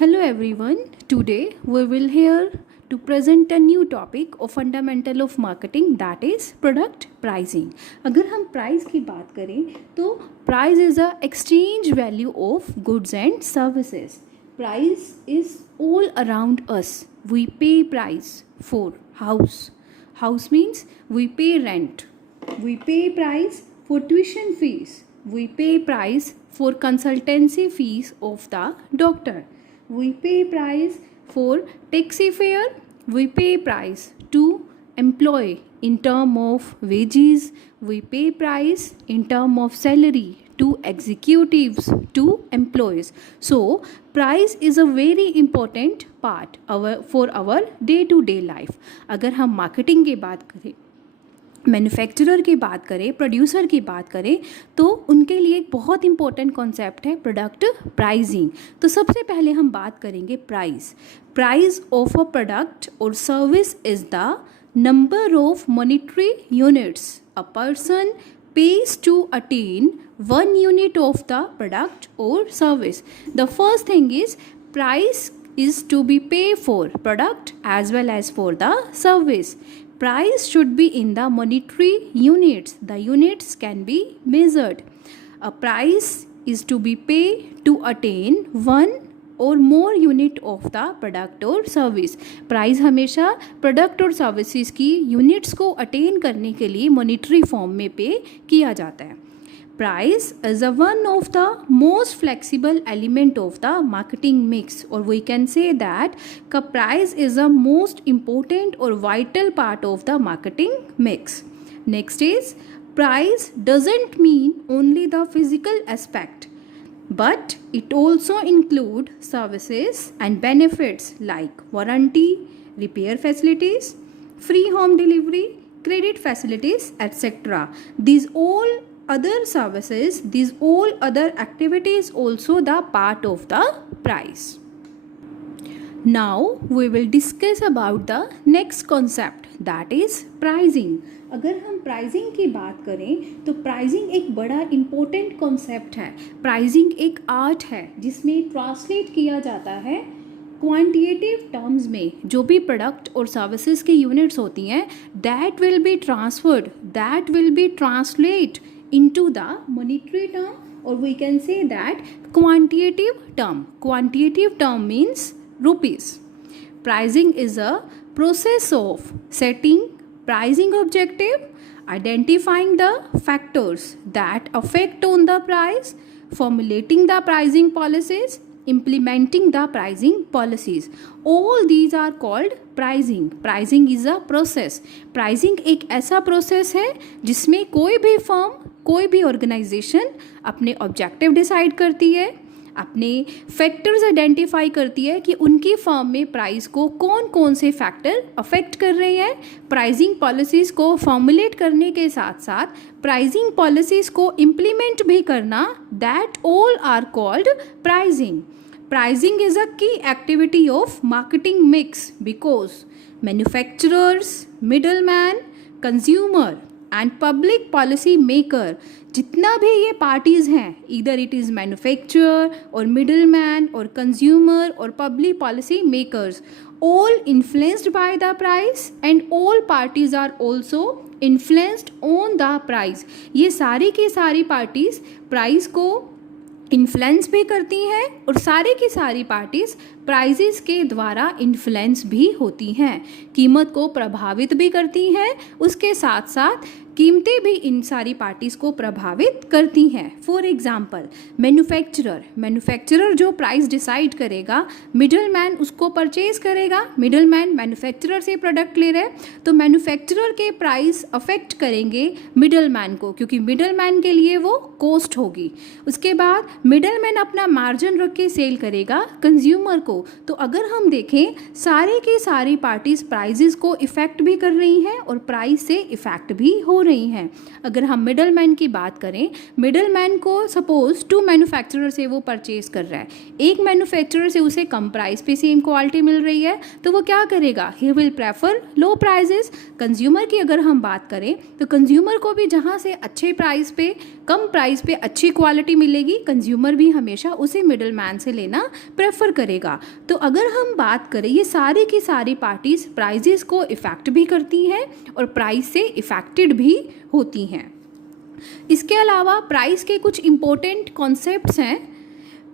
Hello everyone. Today we will here to present a new topic of fundamental of marketing, that is product pricing. अगर हम price की बात करें तो price is a exchange value of goods and services. Price is all around us. We pay price for house. House means we pay rent. We pay price for tuition fees. We pay price for consultancy fees of the doctor. We pay price for taxi fare. We pay price to employee in term of wages. We pay price in term of salary to executives, to employees. So price is a very important part for our day to day life. अगर हम marketing की बात करें, manufacturer की बात करें, producer की बात करें, तो उनके लिए एक बहुत इंपॉर्टेंट कॉन्सेप्ट है प्रोडक्ट प्राइसिंग. तो सबसे पहले हम बात करेंगे price. Price of a product और service is the number of monetary units a person pays to attain one unit of the product or service. The first thing is price is to be paid for product as well as for the service. Price should be in the monetary units. The units can be measured. A price is to be paid to attain one और मोर unit of the product और service. Price हमेशा product और services की units को attain करने के लिए monetary form में पे किया जाता है. Price is a one of the most flexible element of the marketing mix, और वी कैन से दैट का price is a most important और vital part of the marketing mix. Next is price doesn't mean only the physical aspect, but it also include services and benefits like warranty, repair facilities, free home delivery, credit facilities, etc. These all other services, these all other activities also the part of the price. Now we will discuss about the next concept, that is pricing. अगर हम pricing की बात करें तो pricing एक बड़ा important concept है. Pricing एक आर्ट है जिसमें ट्रांसलेट किया जाता है क्वांटिटेटिव टर्म्स में. जो भी प्रोडक्ट और सर्विसेज की यूनिट्स होती हैं that will be transferred, that will be translate into the monetary term, और we can say that quantitative term. Quantitative term means rupees. Pricing is a process of setting pricing objective, identifying the factors that affect on the price, formulating the pricing policies, implementing the pricing policies. All these are called pricing. Pricing is a process. Pricing एक ऐसा process है जिसमें कोई भी firm, कोई भी organization अपने objective decide करती है, अपने फैक्टर्स आइडेंटिफाई करती है कि उनकी फर्म में प्राइस को कौन कौन से फैक्टर अफेक्ट कर रहे हैं. प्राइसिंग पॉलिसीज़ को फॉर्मुलेट करने के साथ साथ प्राइसिंग पॉलिसीज़ को इम्प्लीमेंट भी करना, that all are called pricing. Pricing is a key activity of marketing mix because manufacturers, middle man, consumer and public policy maker, जितना भी ये पार्टीज़ हैं, इधर इट इज़ मैन्युफैक्चरर और मिडल मैन और कंज्यूमर और public policy makers, all influenced by the price and all parties are also influenced on the price. ये सारी की सारी पार्टीज़ प्राइस को इन्फ्लुएंस भी करती हैं और सारी की सारी पार्टीज़ प्राइजेस के द्वारा इन्फ्लुएंस भी होती हैं, कीमत को प्रभावित भी करती हैं, उसके साथ साथ कीमतें भी इन सारी पार्टीज़ को प्रभावित करती हैं. फॉर एग्जांपल मैन्युफैक्चरर जो प्राइस डिसाइड करेगा, मिडल मैन उसको परचेज करेगा. मिडल मैन मैन्युफैक्चरर से प्रोडक्ट ले रहे हैं तो मैन्युफैक्चरर के प्राइस अफेक्ट करेंगे मिडल मैन को, क्योंकि मिडल मैन के लिए वो कॉस्ट होगी. उसके बाद मिडल मैन अपना मार्जिन रख के सेल करेगा कंज्यूमर को. तो अगर हम देखें सारे की सारी पार्टीज प्राइजेस को इफेक्ट भी कर रही हैं और प्राइस से इफेक्ट भी हो रही रही हैं। अगर हम मिडल मैन की बात करें, मिडल मैन को सपोज 2 मैन्युफैक्चरर से वो परचेज कर रहा है, एक मैन्युफैक्चरर से उसे कम प्राइस पे सेम क्वालिटी मिल रही है, तो वो क्या करेगा, he will prefer low prices. Consumer की अगर हम बात करें तो कंज्यूमर को भी जहाँ से अच्छे प्राइस पे, कम प्राइस पे अच्छी क्वालिटी मिलेगी, कंज्यूमर भी हमेशा उसी मिडल मैन से लेना प्रेफर करेगा। तो अगर हम बात करें, ये सारी की सारी पार्टीज प्राइजेस को इफ़ेक्ट भी करती हैं और प्राइस से इफ़ेक्टेड भी होती हैं। इसके अलावा प्राइस के कुछ इंपॉर्टेंट कॉन्सेप्ट्स हैं।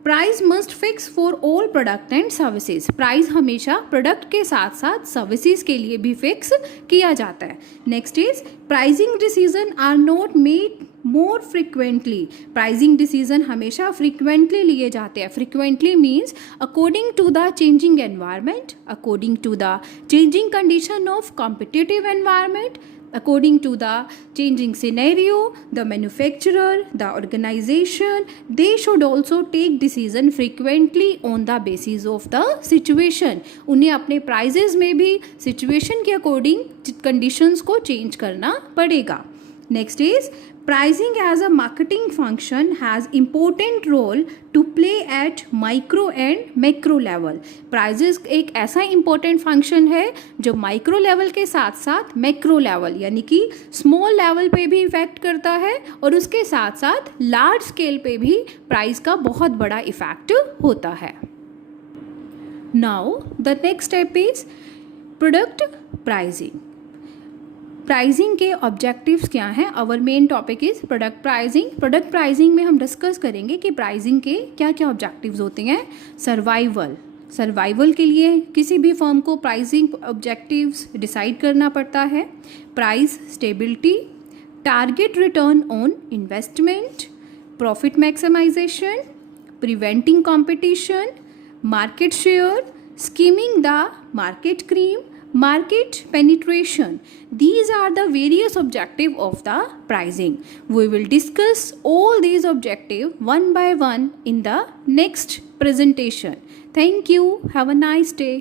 Price must fix for all product and services. Price हमेशा प्रोडक्ट के साथ साथ सर्विसेज के लिए भी फिक्स किया जाता है। Next is pricing decision are not made more frequently. Pricing decision हमेशा फ्रिक्वेंटली लिए जाते हैं। Frequently means according to the changing environment, according to the changing condition of competitive environment, according to the changing scenario, the manufacturer, the organization, they should also take decision frequently on the basis of the situation. उन्हें अपने prices में भी situation के according conditions को change करना पड़ेगा। Next is pricing as a marketing function has important role to play at micro and macro level. Prices एक ऐसा important function है जो micro level के साथ साथ macro level यानी कि small level पे भी इफ़ेक्ट करता है और उसके साथ साथ large scale पे भी प्राइस का बहुत बड़ा इफ़ेक्ट होता है। Now the next step is product pricing. Pricing के ऑब्जेक्टिव्स क्या हैं? Our main topic is product pricing. Product pricing में हम डिस्कस करेंगे कि प्राइजिंग के क्या क्या ऑब्जेक्टिव्स होते हैं। सर्वाइवल के लिए किसी भी फर्म को प्राइजिंग ऑब्जेक्टिव्स डिसाइड करना पड़ता है। Price stability, target return on investment, profit maximisation, preventing competition, market share, skimming the market cream, market penetration. These are the various objectives of the pricing. We will discuss all these objectives one by one in the next presentation. Thank you. Have a nice day.